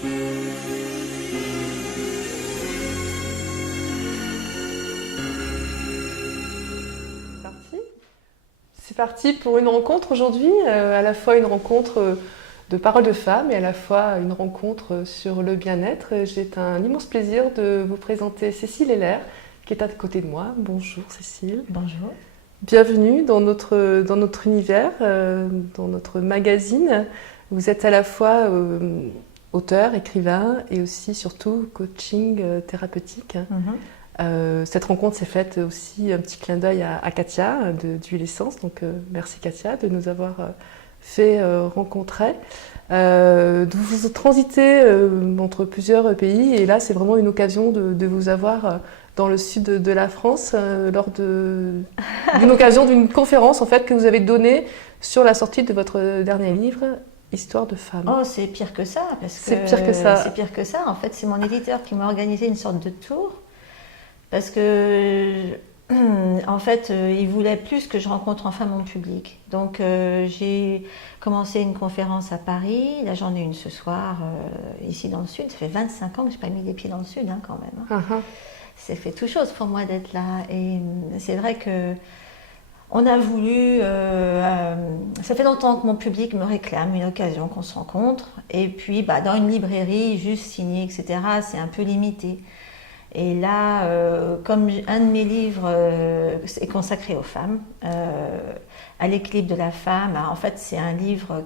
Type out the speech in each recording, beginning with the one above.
C'est parti pour une rencontre aujourd'hui, à la fois une rencontre de paroles de femmes et à la fois une rencontre sur le bien-être. J'ai un immense plaisir de vous présenter Cécile Heller, qui est à côté de moi. Bonjour Cécile. Bonjour. Bienvenue dans notre univers, dans notre magazine. Vous êtes à la fois auteur, écrivain et aussi surtout coaching thérapeutique. Cette rencontre s'est faite aussi un petit clin d'œil à Katia d'Huile Essence. Donc merci Katia de nous avoir fait rencontrer. Vous transitez entre plusieurs pays et là c'est vraiment une occasion de vous avoir dans le sud de la France lors d'une occasion d'une conférence en fait que vous avez donnée sur la sortie de votre dernier livre, Histoire de femme. Oh, c'est pire que ça, parce que c'est pire que ça. C'est pire que ça. En fait, c'est mon éditeur qui m'a organisé une sorte de tour, parce que en fait, il voulait plus que je rencontre enfin mon public. Donc, j'ai commencé une conférence à Paris. Là, j'en ai une ce soir ici dans le sud. Ça fait 25 ans que je n'ai pas mis les pieds dans le sud, hein, quand même. Ça fait tout chose pour moi d'être là. Et c'est vrai que on a voulu. Ça fait longtemps que mon public me réclame une occasion qu'on se rencontre. Et puis, dans une librairie, juste signer, etc., c'est un peu limité. Et là, comme un de mes livres est consacré aux femmes, à l'équilibre de la femme, en fait, c'est un livre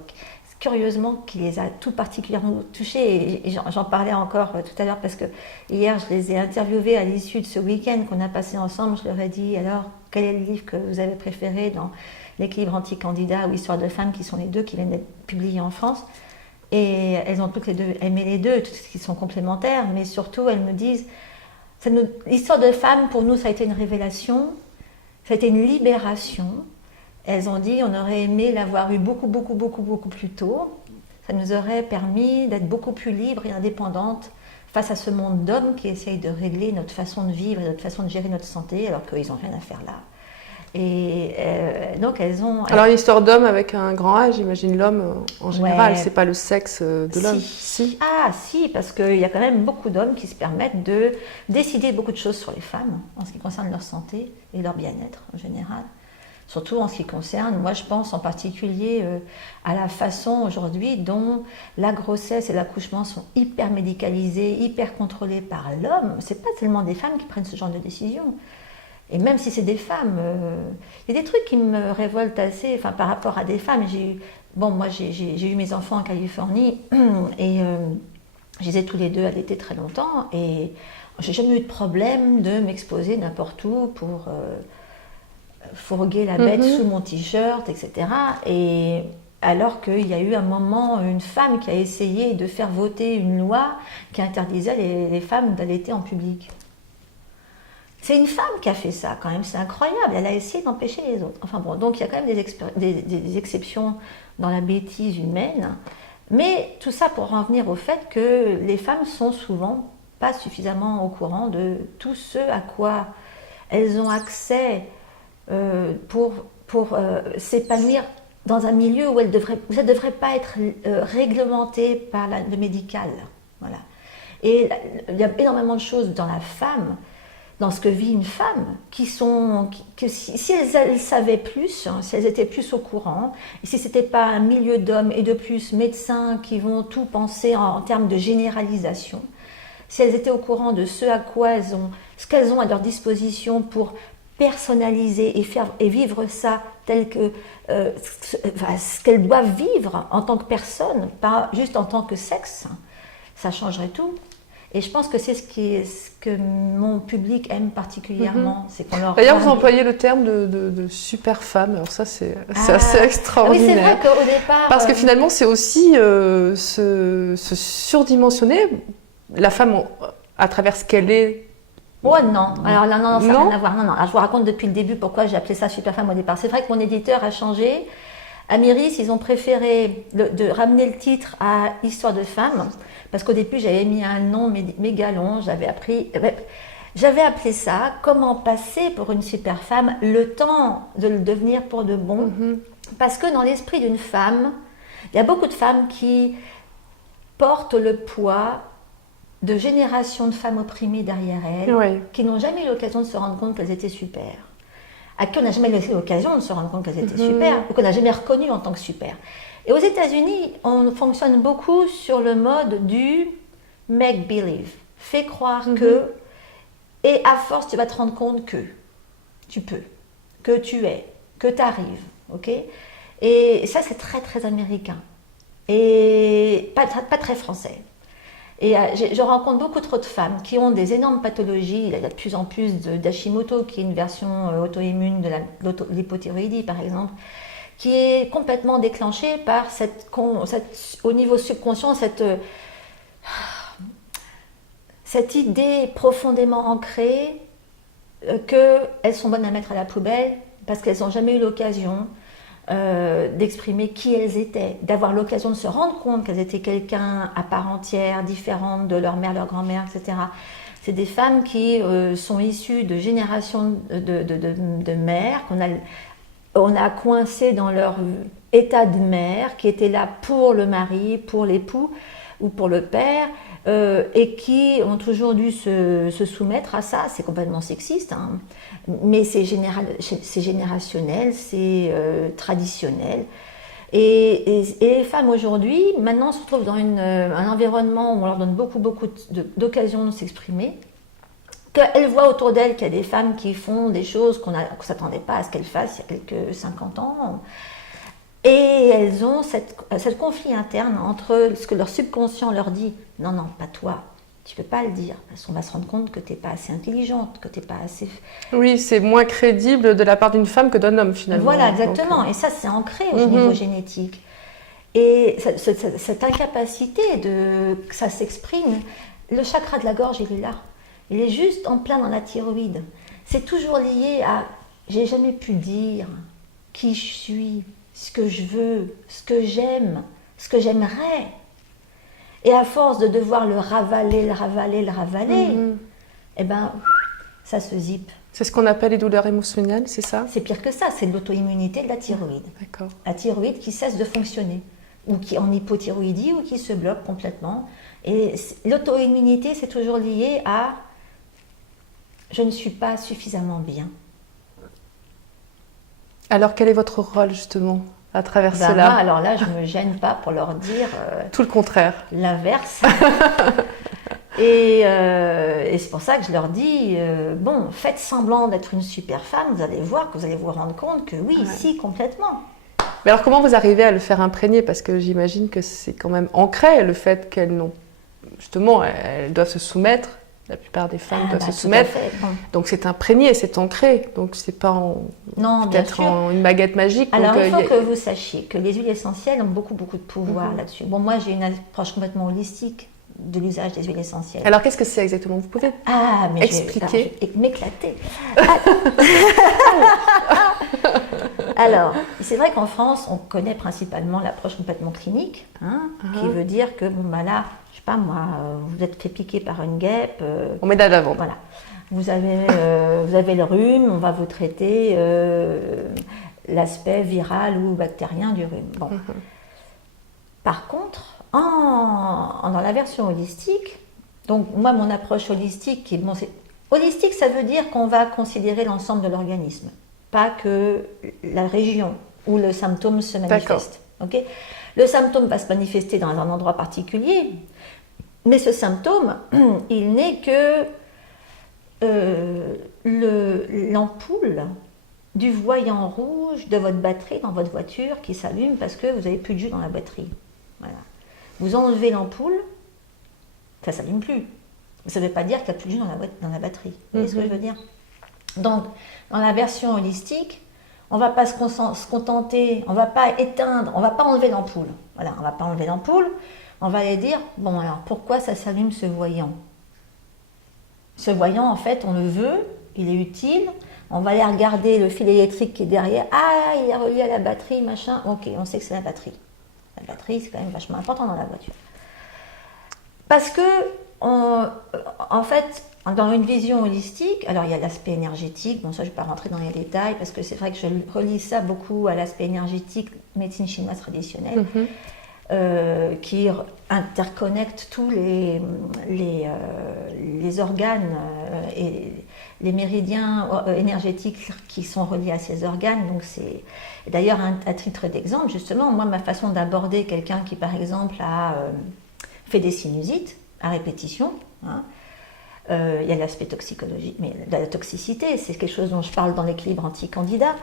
curieusement qui les a tout particulièrement touchés. Et j'en parlais encore tout à l'heure parce que hier, je les ai interviewés à l'issue de ce week-end qu'on a passé ensemble. Je leur ai dit, alors, quel est le livre que vous avez préféré dans l'équilibre anti-candidat ou Histoire de femme, qui sont les deux qui viennent d'être publiés en France. Et elles ont toutes les deux aimé les deux, toutes qui sont complémentaires, mais surtout, elles me disent, l'histoire de femme, pour nous, ça a été une révélation, ça a été une libération. Elles ont dit, on aurait aimé l'avoir eu beaucoup plus tôt. Ça nous aurait permis d'être beaucoup plus libres et indépendantes face à ce monde d'hommes qui essayent de régler notre façon de vivre et notre façon de gérer notre santé, alors qu'ils n'ont rien à faire là. Et donc elles ont... Alors une histoire d'homme avec un grand A, j'imagine l'homme en général, ouais. C'est pas le sexe de l'homme. Si. Ah si, parce qu'il y a quand même beaucoup d'hommes qui se permettent de décider beaucoup de choses sur les femmes, en ce qui concerne leur santé et leur bien-être en général. Surtout en ce qui concerne, moi je pense en particulier à la façon aujourd'hui dont la grossesse et l'accouchement sont hyper médicalisés, hyper contrôlés par l'homme. C'est pas tellement des femmes qui prennent ce genre de décision. Et même si c'est des femmes, il y a des trucs qui me révoltent assez, par rapport à des femmes. Moi j'ai eu mes enfants en Californie et je les ai tous les deux allaités très longtemps et j'ai jamais eu de problème de m'exposer n'importe où pour fourguer la bête sous mon t-shirt, etc. Et alors qu'il y a eu un moment, une femme qui a essayé de faire voter une loi qui interdisait les femmes d'allaiter en public. C'est une femme qui a fait ça quand même, c'est incroyable, elle a essayé d'empêcher les autres. Enfin bon, donc il y a quand même des exceptions dans la bêtise humaine, mais tout ça pour en venir au fait que les femmes sont souvent pas suffisamment au courant de tout ce à quoi elles ont accès pour s'épanouir dans un milieu où elles ne devraient pas être réglementées par le médical. Voilà. Et il y a énormément de choses dans la femme, dans ce que vit une femme, que si elles savaient plus, si elles étaient plus au courant, et si ce n'était pas un milieu d'hommes et de plus médecins qui vont tout penser en termes de généralisation, si elles étaient au courant de ce qu'elles ont à leur disposition pour personnaliser et vivre ça tel que ce qu'elles doivent vivre en tant que personne, pas juste en tant que sexe, ça changerait tout. Et je pense que c'est ce que mon public aime particulièrement. C'est qu'on leur D'ailleurs, vous employez le terme de super femme. Alors ça, c'est assez extraordinaire. Oui, c'est vrai qu'au départ... Parce que finalement, c'est aussi se surdimensionner la femme à travers ce qu'elle est. Oh non, alors là, non, ça n'a rien à voir. Non. Alors, je vous raconte depuis le début pourquoi j'ai appelé ça super femme au départ. C'est vrai que mon éditeur a changé. Amiris, ils ont préféré de ramener le titre à Histoire de femme, parce qu'au début, j'avais mis un nom méga long, j'avais appelé ça « Comment passer pour une super femme, le temps de le devenir pour de bon ». Parce que dans l'esprit d'une femme, il y a beaucoup de femmes qui portent le poids de générations de femmes opprimées derrière elles, Oui. qui n'ont jamais eu l'occasion de se rendre compte qu'elles étaient super, à qui on n'a jamais laissé l'occasion de se rendre compte qu'elles étaient super, ou qu'on n'a jamais reconnues en tant que super. Et aux États-Unis, on fonctionne beaucoup sur le mode du make believe, fais croire que, et à force tu vas te rendre compte que tu peux, que tu es, que tu arrives, ok? Et ça c'est très très américain, et pas très français. Et je rencontre beaucoup trop de femmes qui ont des énormes pathologies. Il y a de plus en plus d'Hashimoto, qui est une version auto-immune de l'hypothyroïdie, par exemple, qui est complètement déclenchée par au niveau subconscient, cette idée profondément ancrée qu'elles sont bonnes à mettre à la poubelle parce qu'elles n'ont jamais eu l'occasion d'exprimer qui elles étaient, d'avoir l'occasion de se rendre compte qu'elles étaient quelqu'un à part entière, différente de leur mère, leur grand-mère, etc. C'est des femmes qui sont issues de générations de mères on a coincé dans leur état de mère, qui étaient là pour le mari, pour l'époux ou pour le père, et qui ont toujours dû se soumettre à ça. C'est complètement sexiste, hein. Mais c'est générationnel, c'est traditionnel. Et les femmes aujourd'hui, maintenant, se retrouvent dans un environnement où on leur donne beaucoup d'occasions de s'exprimer, qu'elles voient autour d'elles qu'il y a des femmes qui font des choses qu'on ne s'attendait pas à ce qu'elles fassent il y a quelques 50 ans. Et elles ont ce conflit interne entre ce que leur subconscient leur dit. Non, non, pas toi. Tu ne peux pas le dire, parce qu'on va se rendre compte que tu n'es pas assez intelligente, que tu n'es pas assez... Oui, c'est moins crédible de la part d'une femme que d'un homme, finalement. Voilà, exactement. Donc, et ça, c'est ancré au niveau génétique. Et cette incapacité que ça s'exprime, le chakra de la gorge, il est là. Il est juste en plein dans la thyroïde. C'est toujours lié à « j'ai jamais pu dire qui je suis, ce que je veux, ce que j'aime, ce que j'aimerais ». Et à force de devoir le ravaler, eh ben, ça se zippe. C'est ce qu'on appelle les douleurs émotionnelles, c'est ça? C'est pire que ça, c'est l'auto-immunité de la thyroïde. D'accord. La thyroïde qui cesse de fonctionner, ou qui est en hypothyroïdie, ou qui se bloque complètement. Et l'auto-immunité, c'est toujours lié à « je ne suis pas suffisamment bien ». Alors, quel est votre rôle, justement, à travers cela? Moi, alors là, je ne me gêne pas pour leur dire... tout le contraire. L'inverse. Et c'est pour ça que je leur dis, bon, faites semblant d'être une super femme, vous allez voir que vous allez vous rendre compte que oui, si, complètement. Mais alors comment vous arrivez à le faire imprégner? Parce que j'imagine que c'est quand même ancré, le fait qu'elles n'ont... Justement, elles doivent se soumettre. La plupart des femmes doivent se soumettre. Bon. Donc c'est imprégné, c'est ancré. Donc c'est pas peut-être une baguette magique. Alors il faut que vous sachiez que les huiles essentielles ont beaucoup de pouvoir là-dessus. Bon, moi j'ai une approche complètement holistique de l'usage des huiles essentielles. Alors qu'est-ce que c'est exactement? Vous pouvez expliquer? Je vais m'éclater. Alors, c'est vrai qu'en France, on connaît principalement l'approche complètement clinique, qui veut dire que, bon, bah là, je sais pas moi, vous êtes fait piquer par une guêpe. On met d'avant. Voilà. Vous avez le rhume, on va vous traiter l'aspect viral ou bactérien du rhume. Bon. Par contre, dans la version holistique, donc moi, mon approche holistique, holistique, ça veut dire qu'on va considérer l'ensemble de l'organisme, pas que la région où le symptôme se manifeste. Okay, le symptôme va se manifester dans un endroit particulier, mais ce symptôme, il n'est que l'ampoule du voyant rouge de votre batterie dans votre voiture qui s'allume parce que vous n'avez plus de jus dans la batterie. Voilà. Vous enlevez l'ampoule, ça ne s'allume plus. Ça ne veut pas dire qu'il n'y a plus de jus dans la batterie. Vous voyez ce que je veux dire? Donc, dans la version holistique, on ne va pas se contenter, on ne va pas éteindre, on ne va pas enlever l'ampoule. Voilà, on ne va pas enlever l'ampoule, on va aller dire, bon alors, pourquoi ça s'allume ce voyant? Ce voyant, en fait, on le veut, il est utile, on va aller regarder le fil électrique qui est derrière, ah, il est relié à la batterie, machin, ok, on sait que c'est la batterie. La batterie, c'est quand même vachement important dans la voiture. Parce que, en fait, dans une vision holistique, alors il y a l'aspect énergétique, bon ça je ne vais pas rentrer dans les détails, parce que c'est vrai que je relie ça beaucoup à l'aspect énergétique, médecine chinoise traditionnelle. qui interconnecte tous les organes et les méridiens énergétiques qui sont reliés à ces organes. Donc c'est d'ailleurs à titre d'exemple, justement, moi ma façon d'aborder quelqu'un qui par exemple a fait des sinusites à répétition, hein, il y a l'aspect toxicologique, mais la toxicité, c'est quelque chose dont je parle dans l'équilibre anti-candidat.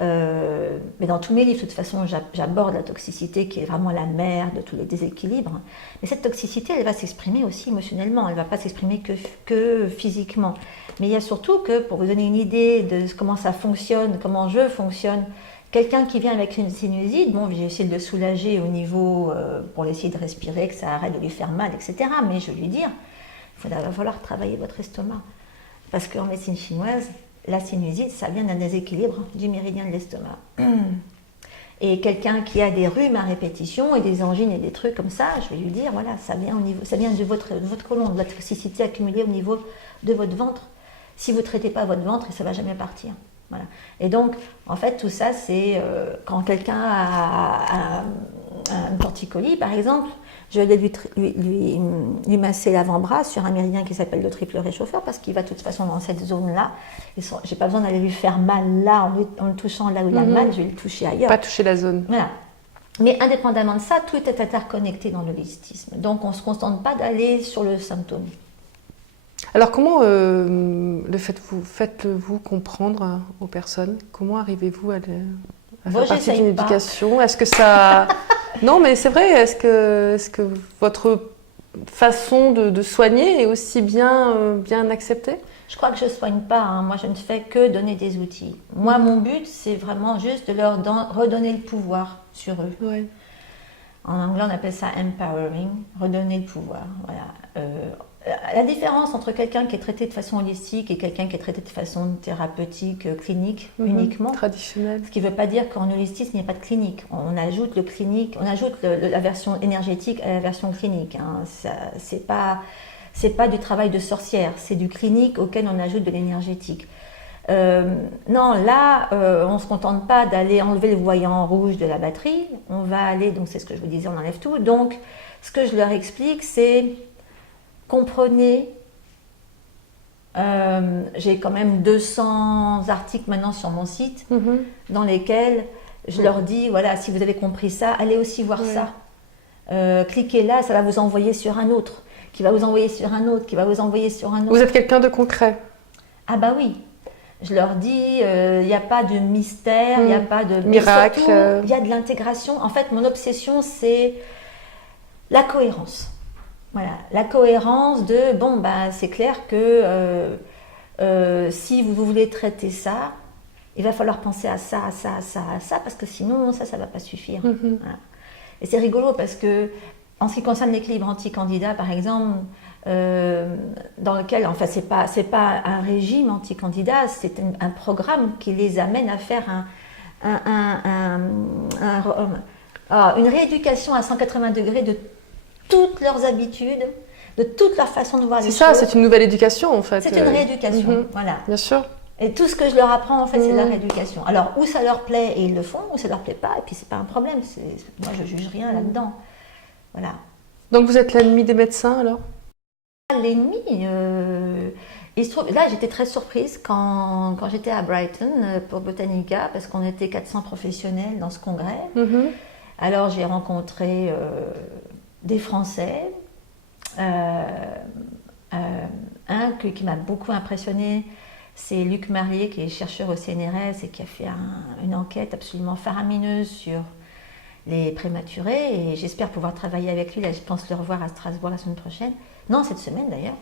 Mais dans tous mes livres, de toute façon, j'aborde la toxicité qui est vraiment la mère de tous les déséquilibres. Mais cette toxicité, elle va s'exprimer aussi émotionnellement, elle ne va pas s'exprimer que physiquement. Mais il y a surtout que, pour vous donner une idée de comment ça fonctionne, comment je fonctionne, quelqu'un qui vient avec une sinusite, bon, j'ai essayé de le soulager au niveau, pour essayer de respirer, que ça arrête de lui faire mal, etc. Mais je vais lui dire, il va falloir travailler votre estomac. Parce qu'en médecine chinoise, la sinusite, ça vient d'un déséquilibre du méridien de l'estomac. Et quelqu'un qui a des rhumes à répétition et des angines et des trucs comme ça, je vais lui dire, voilà, ça vient de votre côlon, de la toxicité accumulée au niveau de votre ventre. Si vous ne traitez pas votre ventre, ça ne va jamais partir. Voilà. Et donc, en fait, tout ça, c'est quand quelqu'un a un torticolis, par exemple, je vais lui masser l'avant-bras sur un méridien qui s'appelle le triple réchauffeur parce qu'il va de toute façon dans cette zone-là. Je n'ai pas besoin d'aller lui faire mal là en le touchant là où il a mal, je vais le toucher ailleurs. Pas toucher la zone. Voilà. Mais indépendamment de ça, tout est interconnecté dans l'holistisme. Donc on ne se contente pas d'aller sur le symptôme. Alors comment faites-vous comprendre aux personnes? Comment arrivez-vous à faire partie d'une éducation? Est-ce que ça... Non, mais c'est vrai, est-ce que votre façon de soigner est aussi bien acceptée? Je crois que je ne soigne pas, hein. Moi je ne fais que donner des outils. Moi mon but c'est vraiment juste de leur redonner le pouvoir sur eux. Ouais. En anglais on appelle ça empowering, redonner le pouvoir. Voilà. La différence entre quelqu'un qui est traité de façon holistique et quelqu'un qui est traité de façon thérapeutique, clinique uniquement. Traditionnelle. Ce qui ne veut pas dire qu'en holistisme il n'y a pas de clinique. On ajoute le clinique, on ajoute la version énergétique à la version clinique. Hein. C'est pas du travail de sorcière, c'est du clinique auquel on ajoute de l'énergétique. Non, là, on ne se contente pas d'aller enlever le voyant rouge de la batterie. On va aller, donc c'est ce que je vous disais, on enlève tout. Donc, ce que je leur explique, c'est comprenez, j'ai quand même 200 articles maintenant sur mon site dans lesquels je leur dis, voilà, si vous avez compris ça, allez aussi voir ça. Cliquez là, ça va vous envoyer sur un autre, qui va vous envoyer sur un autre, qui va vous envoyer sur un autre. Vous êtes quelqu'un de concret? Ah bah oui. Je leur dis, il n'y a pas de mystère, il n'y a pas de miracle. Il y a de l'intégration. En fait, mon obsession, c'est la cohérence. Voilà, la cohérence de, bon, bah, c'est clair que si vous voulez traiter ça, il va falloir penser à ça, à ça, à ça, à ça, parce que sinon, ça ne va pas suffire. Voilà. Et c'est rigolo parce que, en ce qui concerne l'équilibre anti-candidat, par exemple, dans lequel, enfin, c'est pas un régime anti-candidat, c'est un programme qui les amène à faire une rééducation à 180 degrés de toutes leurs habitudes, de toute leur façon de voir les choses. C'est ça, c'est une nouvelle éducation en fait. C'est une rééducation, voilà. Bien sûr. Et tout ce que je leur apprends en fait, c'est de la rééducation. Alors, où ça leur plaît et ils le font, ou ça leur plaît pas, et puis c'est pas un problème. Moi, je juge rien là-dedans. Voilà. Donc vous êtes l'ennemi des médecins alors? L'ennemi, il se trouve, là j'étais très surprise quand j'étais à Brighton pour Botanica, parce qu'on était 400 professionnels dans ce congrès. Alors j'ai rencontré des Français, un qui m'a beaucoup impressionné, c'est Luc Marié, qui est chercheur au CNRS et qui a fait une enquête absolument faramineuse sur les prématurés, et j'espère pouvoir travailler avec lui. Là, je pense le revoir à Strasbourg la semaine prochaine. Non, cette semaine d'ailleurs.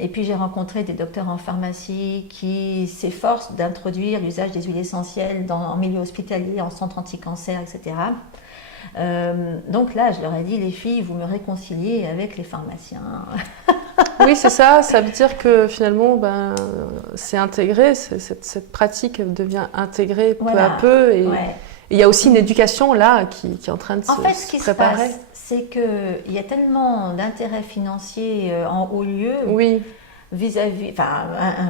Et puis j'ai rencontré des docteurs en pharmacie qui s'efforcent d'introduire l'usage des huiles essentielles en milieu hospitalier, en centre anti-cancer, etc. Donc là, je leur ai dit, les filles, vous me réconciliez avec les pharmaciens. Oui, c'est ça. Ça veut dire que finalement, c'est intégré, cette pratique devient intégrée peu à peu. Et il y a aussi une éducation là qui est en train de se préparer. En fait, ce qui se passe, c'est qu'il y a tellement d'intérêts financiers en haut lieu. Oui. vis-à-vis, enfin,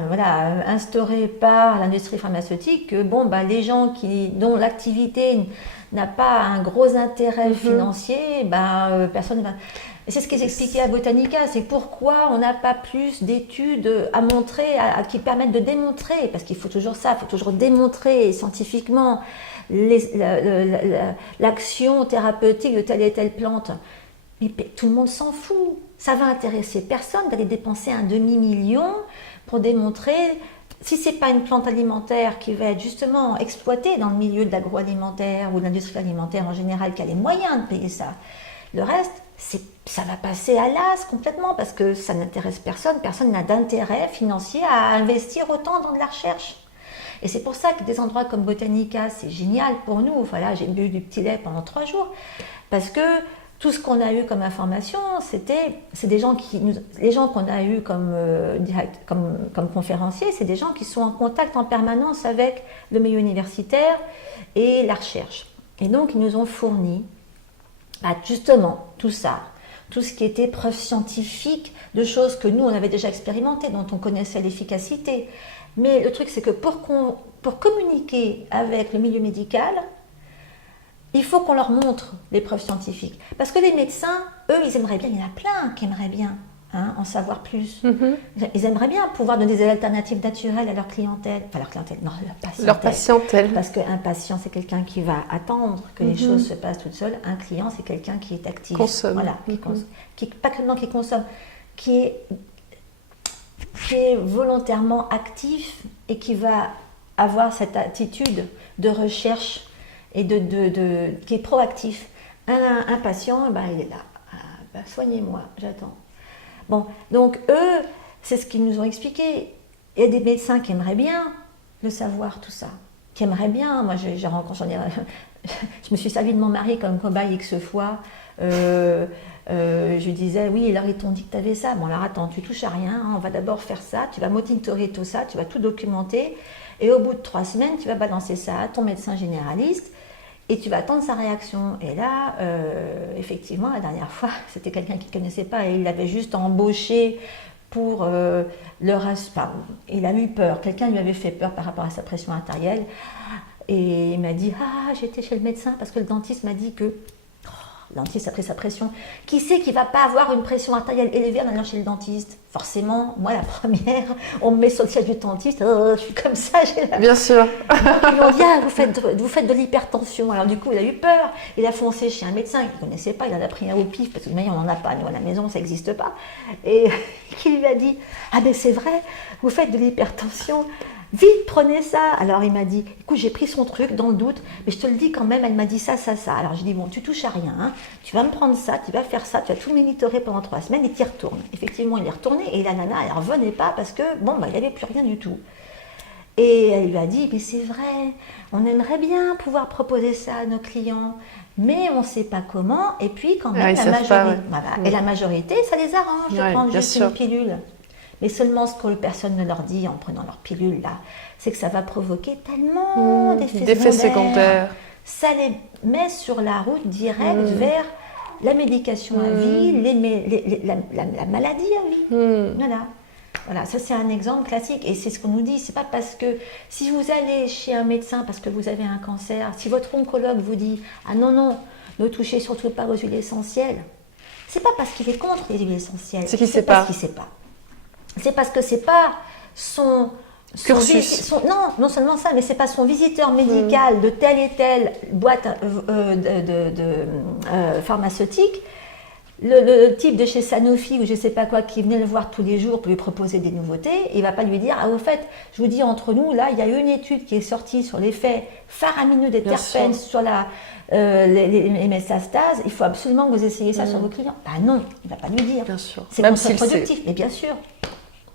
voilà, instauré par l'industrie pharmaceutique, que bon, bah, les gens dont l'activité n'a pas un gros intérêt financier, bah, personne ne va. Et c'est ce qu'ils expliquaient à Botanica, c'est pourquoi on n'a pas plus d'études à montrer, qui permettent de démontrer, parce qu'il faut toujours ça, il faut toujours démontrer scientifiquement l'action thérapeutique de telle et telle plante. Mais tout le monde s'en fout. Ça va intéresser personne d'aller dépenser un demi-million pour démontrer, si ce n'est pas une plante alimentaire qui va être justement exploitée dans le milieu de l'agroalimentaire ou de l'industrie alimentaire en général, qui a les moyens de payer ça. Le reste, ça va passer à l'as complètement parce que ça n'intéresse personne. Personne n'a d'intérêt financier à investir autant dans de la recherche. Et c'est pour ça que des endroits comme Botanica, c'est génial pour nous. Voilà, j'ai bu du petit lait pendant 3 jours parce que tout ce qu'on a eu comme information, c'est des gens les gens qu'on a eu comme conférenciers, c'est des gens qui sont en contact en permanence avec le milieu universitaire et la recherche. Et donc, ils nous ont fourni justement tout ça, tout ce qui était preuve scientifique de choses que nous, on avait déjà expérimentées, dont on connaissait l'efficacité. Mais le truc, c'est que pour communiquer avec le milieu médical, il faut qu'on leur montre les preuves scientifiques. Parce que les médecins, eux, ils aimeraient bien, il y en a plein qui aimeraient bien en savoir plus. Ils aimeraient bien pouvoir donner des alternatives naturelles à leur clientèle. Enfin, leur clientèle, non, leur patientèle. Parce qu'un patient, c'est quelqu'un qui va attendre que les choses se passent toutes seules. Un client, c'est quelqu'un qui est actif. Consomme. Voilà, pas seulement qui consomme, qui est volontairement actif et qui va avoir cette attitude de recherche et qui est proactif. Un patient, il est là. Soignez-moi, j'attends. Bon, donc eux, c'est ce qu'ils nous ont expliqué. Il y a des médecins qui aimeraient bien le savoir, tout ça. Qui aimeraient bien. Moi, je me suis servi de mon mari comme cobaye X fois. Je lui disais, oui, alors ils t'ont dit que tu avais ça. Bon, alors attends, tu touches à rien. On va d'abord faire ça. Tu vas monitorer tout ça. Tu vas tout documenter. Et au bout de 3 semaines, tu vas balancer ça à ton médecin généraliste. Et tu vas attendre sa réaction. Et là, effectivement, la dernière fois, c'était quelqu'un qui ne connaissait pas et il l'avait juste embauché pour il a eu peur. Quelqu'un lui avait fait peur par rapport à sa pression artérielle. Et il m'a dit, j'étais chez le médecin parce que le dentiste m'a dit que... Le dentiste a pris sa pression. Qui sait qu'il ne va pas avoir une pression artérielle élevée en allant chez le dentiste? Forcément, moi la première, on me met sur le siège du dentiste, je suis comme ça, Bien sûr. Donc, ils m'ont dit, vous faites de l'hypertension. Alors du coup, il a eu peur, il a foncé chez un médecin qu'il ne connaissait pas, il en a pris un au pif, parce que de toute manière, on n'en a pas, nous à la maison, ça n'existe pas. Et qui lui a dit, mais c'est vrai, vous faites de l'hypertension. Vite, prenez ça. Alors il m'a dit, écoute, j'ai pris son truc dans le doute, mais je te le dis quand même, elle m'a dit ça. Alors j'ai dit, bon, tu touches à rien, hein. Tu vas me prendre ça, tu vas faire ça, tu vas tout monitorer pendant 3 semaines et tu y retournes. Effectivement, il est retourné et la nana, elle ne revenait pas parce que, il n'avait plus rien du tout. Et elle lui a dit, mais c'est vrai, on aimerait bien pouvoir proposer ça à nos clients, mais on ne sait pas comment. Et puis quand même, et la majorité, ça les arrange de prendre juste une pilule. Mais seulement ce que personne ne leur dit en prenant leur pilule là, c'est que ça va provoquer tellement d'effets secondaires. Ça les met sur la route directe vers la médication à vie, la maladie à vie. Voilà, ça c'est un exemple classique et c'est ce qu'on nous dit. C'est pas parce que si vous allez chez un médecin parce que vous avez un cancer, si votre oncologue vous dit non, ne touchez surtout pas aux huiles essentielles, c'est pas parce qu'il est contre les huiles essentielles. C'est qu'il ne sait pas. C'est parce que c'est pas son cursus. Non seulement ça, mais c'est pas son visiteur médical de telle et telle boîte pharmaceutique, le type de chez Sanofi ou je sais pas quoi qui venait le voir tous les jours pour lui proposer des nouveautés, il va pas lui dire au fait, je vous dis entre nous là, il y a une étude qui est sortie sur l'effet faramineux des terpènes sur les métastases, il faut absolument que vous essayiez ça sur vos clients. Non, il va pas lui dire. Bien sûr. C'est contre-productif, mais bien sûr.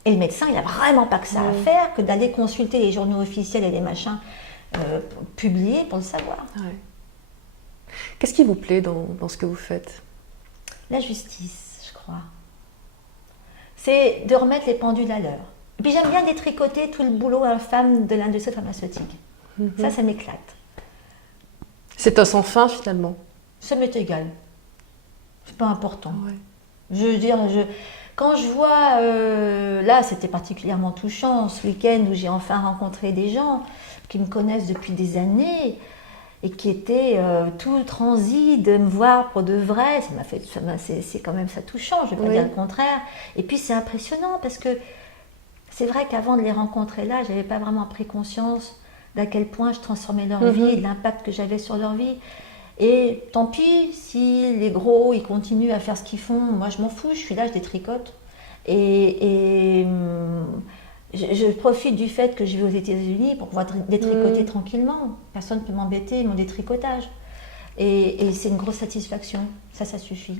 Et le médecin, il n'a vraiment pas que ça à faire que d'aller consulter les journaux officiels et les machins publiés pour le savoir. Ouais. Qu'est-ce qui vous plaît dans ce que vous faites? La justice, je crois. C'est de remettre les pendules à l'heure. Et puis j'aime bien détricoter tout le boulot infâme de l'industrie pharmaceutique. Ça m'éclate. C'est un sans fin finalement. Ça m'est égal. C'est pas important. Ouais. Je veux dire, Quand je vois, là c'était particulièrement touchant, ce week-end où j'ai enfin rencontré des gens qui me connaissent depuis des années et qui étaient tout transis de me voir pour de vrai, c'est quand même ça touchant, je ne vais pas dire le contraire. Et puis c'est impressionnant parce que c'est vrai qu'avant de les rencontrer là, je n'avais pas vraiment pris conscience d'à quel point je transformais leur vie, de l'impact que j'avais sur leur vie. Et tant pis si les gros ils continuent à faire ce qu'ils font, moi je m'en fous, je suis là, je détricote. Et je profite du fait que je vais aux États-Unis pour pouvoir détricoter tranquillement. Personne ne peut m'embêter, mon détricotage. Et c'est une grosse satisfaction, ça suffit.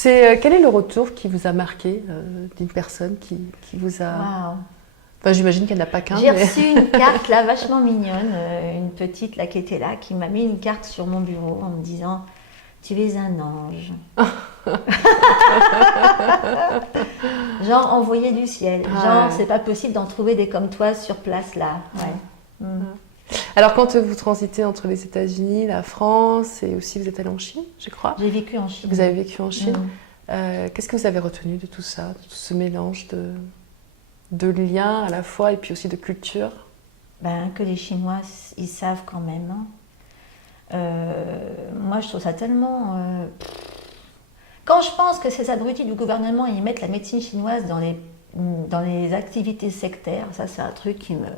Quel est le retour qui vous a marqué d'une personne qui vous a... Wow. Enfin, j'imagine qu'elle n'a pas qu'un. J'ai reçu une carte là vachement mignonne, une petite là qui était là, qui m'a mis une carte sur mon bureau en me disant « Tu es un ange ». Genre envoyé du ciel. Genre c'est pas possible d'en trouver des comme toi sur place là. Ouais. Alors quand vous transitez entre les États-Unis, la France et aussi vous êtes allé en Chine, je crois. J'ai vécu en Chine. Vous avez vécu en Chine. Qu'est-ce que vous avez retenu de tout ça, de tout ce mélange de liens à la fois et puis aussi de culture? Que les Chinois, ils savent quand même. Moi, je trouve ça tellement... Quand je pense que ces abrutis du gouvernement, ils mettent la médecine chinoise dans les activités sectaires, ça c'est un truc qui me...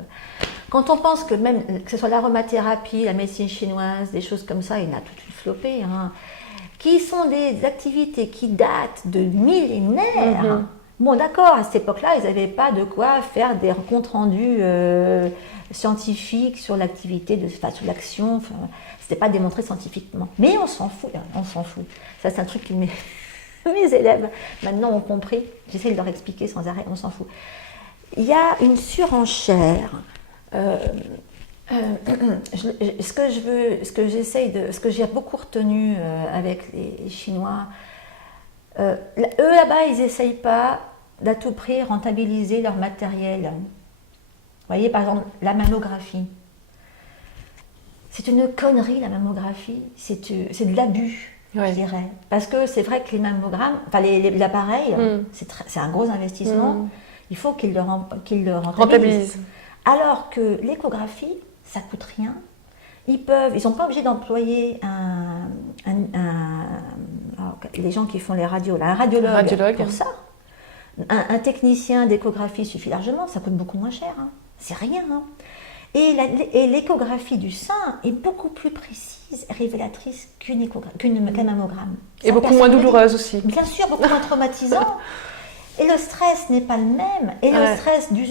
Quand on pense que même, que ce soit l'aromathérapie, la médecine chinoise, des choses comme ça, il y en a toute une flopée, qui sont des activités qui datent de millénaires. Bon, d'accord, à cette époque-là, ils n'avaient pas de quoi faire des comptes rendus scientifiques sur l'activité, sur l'action. C'était pas démontré scientifiquement. Mais on s'en fout, on s'en fout. Ça, c'est un truc que mes élèves, maintenant, ont compris. J'essaie de leur expliquer sans arrêt, on s'en fout. Il y a une surenchère. Ce que j'ai beaucoup retenu avec les Chinois, eux là-bas, ils n'essayent pas d'à tout prix rentabiliser leur matériel. Vous voyez, par exemple, la mammographie. C'est une connerie, la mammographie. C'est de l'abus, je dirais. Parce que c'est vrai que les mammogrammes, enfin l'appareil, c'est un gros investissement. Il faut qu'ils le rentabilisent. Alors que l'échographie, ça coûte rien. Ils sont pas obligés d'employer les gens qui font les radios, un radiologue pour ça. Un technicien d'échographie suffit largement, ça coûte beaucoup moins cher. C'est rien. Et l'échographie du sein est beaucoup plus précise, révélatrice qu'un mammogramme. Et beaucoup moins douloureuse aussi. Bien sûr, beaucoup moins traumatisant. Et le stress n'est pas le même. Et le stress du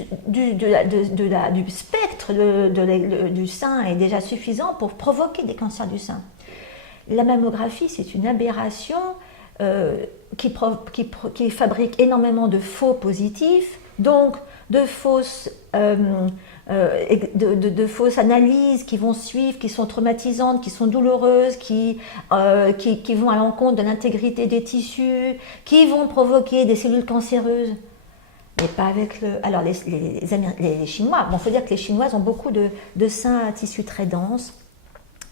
spectre du sein est déjà suffisant pour provoquer des cancers du sein. La mammographie, c'est une aberration qui fabrique énormément de faux positifs, donc de fausses analyses qui vont suivre, qui sont traumatisantes, qui sont douloureuses, qui vont à l'encontre de l'intégrité des tissus, qui vont provoquer des cellules cancéreuses. Mais pas avec le... Alors les Chinois, il faut dire que les Chinois ont beaucoup de seins à tissus très denses,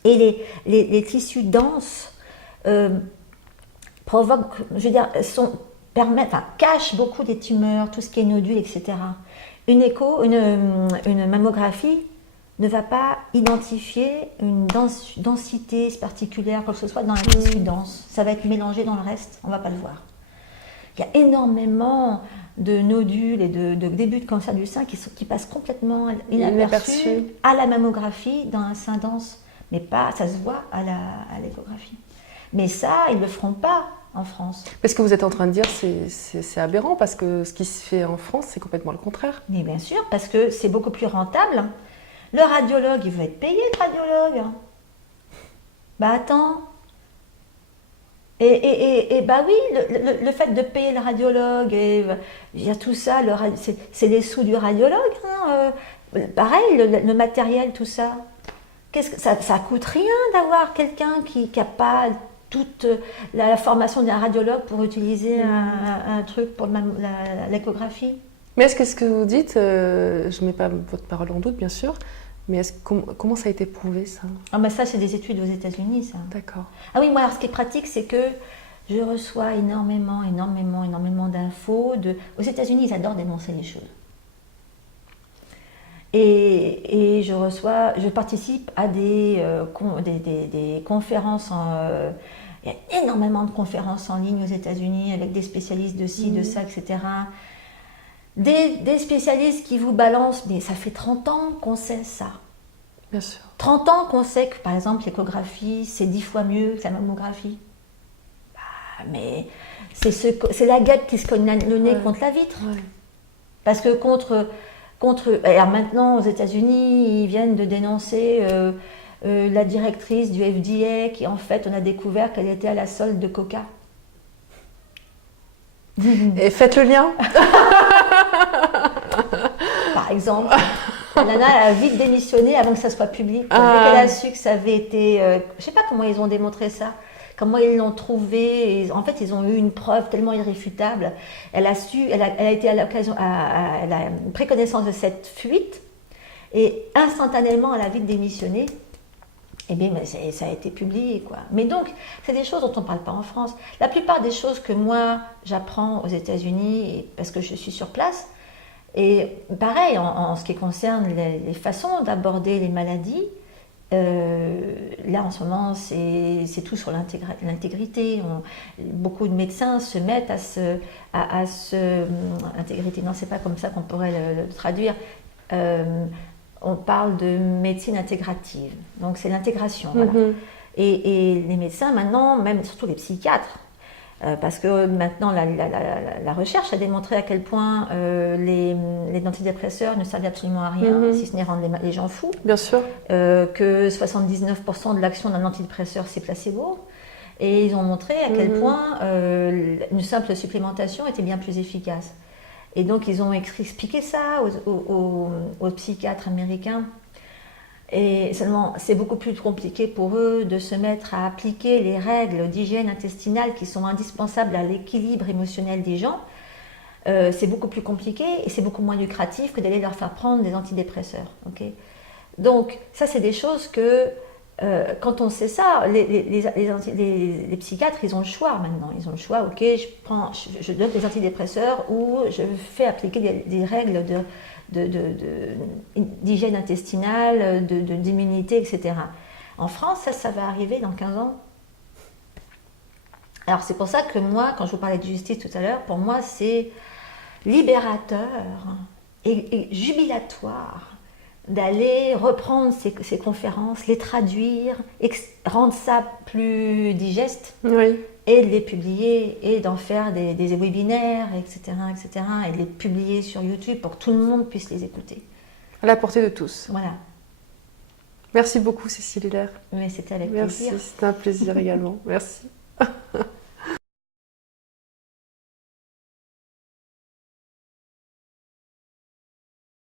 et les tissus denses provoquent, je veux dire, cachent beaucoup des tumeurs, tout ce qui est nodules, etc. Une mammographie ne va pas identifier une densité particulière, quoi que ce soit dans un tissu dense. Ça va être mélangé dans le reste, on ne va pas le voir. Il y a énormément de nodules et de débuts de cancer du sein qui passent complètement inaperçus à la mammographie dans un sein dense. Mais pas, ça se voit à l'échographie. Mais ça, ils ne le feront pas en France. Mais ce que vous êtes en train de dire, c'est aberrant, parce que ce qui se fait en France, c'est complètement le contraire. Mais bien sûr, parce que c'est beaucoup plus rentable. Le radiologue, il veut être payé, le radiologue. Attends. Et oui, le fait de payer le radiologue, il y a tout ça, c'est les sous du radiologue. Pareil, le matériel, tout ça. Ça coûte rien d'avoir quelqu'un qui n'a pas toute la formation d'un radiologue pour utiliser un truc pour l'échographie. Mais est-ce que ce que vous dites, je ne mets pas votre parole en doute bien sûr, mais comment ça a été prouvé ça? Ça c'est des études aux États-Unis ça. D'accord. Ah oui, moi alors ce qui est pratique c'est que Je reçois énormément d'infos. Aux États-Unis, ils adorent dénoncer les choses. Et je participe à des conférences. Il y a énormément de conférences en ligne aux États-Unis avec des spécialistes de ci, de ça, etc. Des spécialistes qui vous balancent, mais ça fait 30 ans qu'on sait ça. Bien sûr. 30 ans qu'on sait que, par exemple, l'échographie, c'est 10 fois mieux que la mammographie. Bah, mais c'est la guêpe qui se cogne le nez contre la vitre. Ouais. Parce que alors maintenant, aux États-Unis, ils viennent de dénoncer la directrice du FDA qui, en fait, on a découvert qu'elle était à la solde de Coca. Et faites le lien. Par exemple, la nana a vite démissionné avant que ça soit public. Dès qu'elle a su que ça avait été... je ne sais pas comment ils ont démontré ça, comment ils l'ont trouvé. En fait, ils ont eu une preuve tellement irréfutable. Elle a été à l'occasion, elle a pris connaissance de cette fuite et instantanément, elle a vite démissionné. Eh bien, ça a été publié, quoi. Mais donc, c'est des choses dont on ne parle pas en France. La plupart des choses que moi, j'apprends aux États-Unis, parce que je suis sur place, et pareil, en ce qui concerne les façons d'aborder les maladies, là, en ce moment, c'est tout sur l'intégrité. Beaucoup de médecins se mettent intégrité, non, c'est pas comme ça qu'on pourrait le traduire. On parle de médecine intégrative, donc c'est l'intégration. Voilà. Et les médecins maintenant, même surtout les psychiatres, parce que maintenant la recherche a démontré à quel point les antidépresseurs ne servent absolument à rien, si ce n'est rendre les gens fous. Bien sûr. Que 79% de l'action d'un antidépresseur c'est placebo. Et ils ont montré à quel point une simple supplémentation était bien plus efficace. Et donc, ils ont expliqué ça aux psychiatres américains. Et seulement, c'est beaucoup plus compliqué pour eux de se mettre à appliquer les règles d'hygiène intestinale qui sont indispensables à l'équilibre émotionnel des gens. C'est beaucoup plus compliqué et c'est beaucoup moins lucratif que d'aller leur faire prendre des antidépresseurs. Okay, donc, ça, c'est des choses que, quand on sait ça, les psychiatres, ils ont le choix maintenant. Ils ont le choix, ok, je donne des antidépresseurs ou je fais appliquer des règles d'hygiène intestinale, d'immunité, etc. En France, ça va arriver dans 15 ans. Alors, c'est pour ça que moi, quand je vous parlais de justice tout à l'heure, pour moi, c'est libérateur et jubilatoire d'aller reprendre ces conférences, les traduire, rendre ça plus digeste, et de les publier, et d'en faire des webinaires, etc., et de les publier sur YouTube pour que tout le monde puisse les écouter. À la portée de tous. Voilà. Merci beaucoup, Cécile Hilaire. Mais c'était avec plaisir. Merci, c'était un plaisir également. Merci.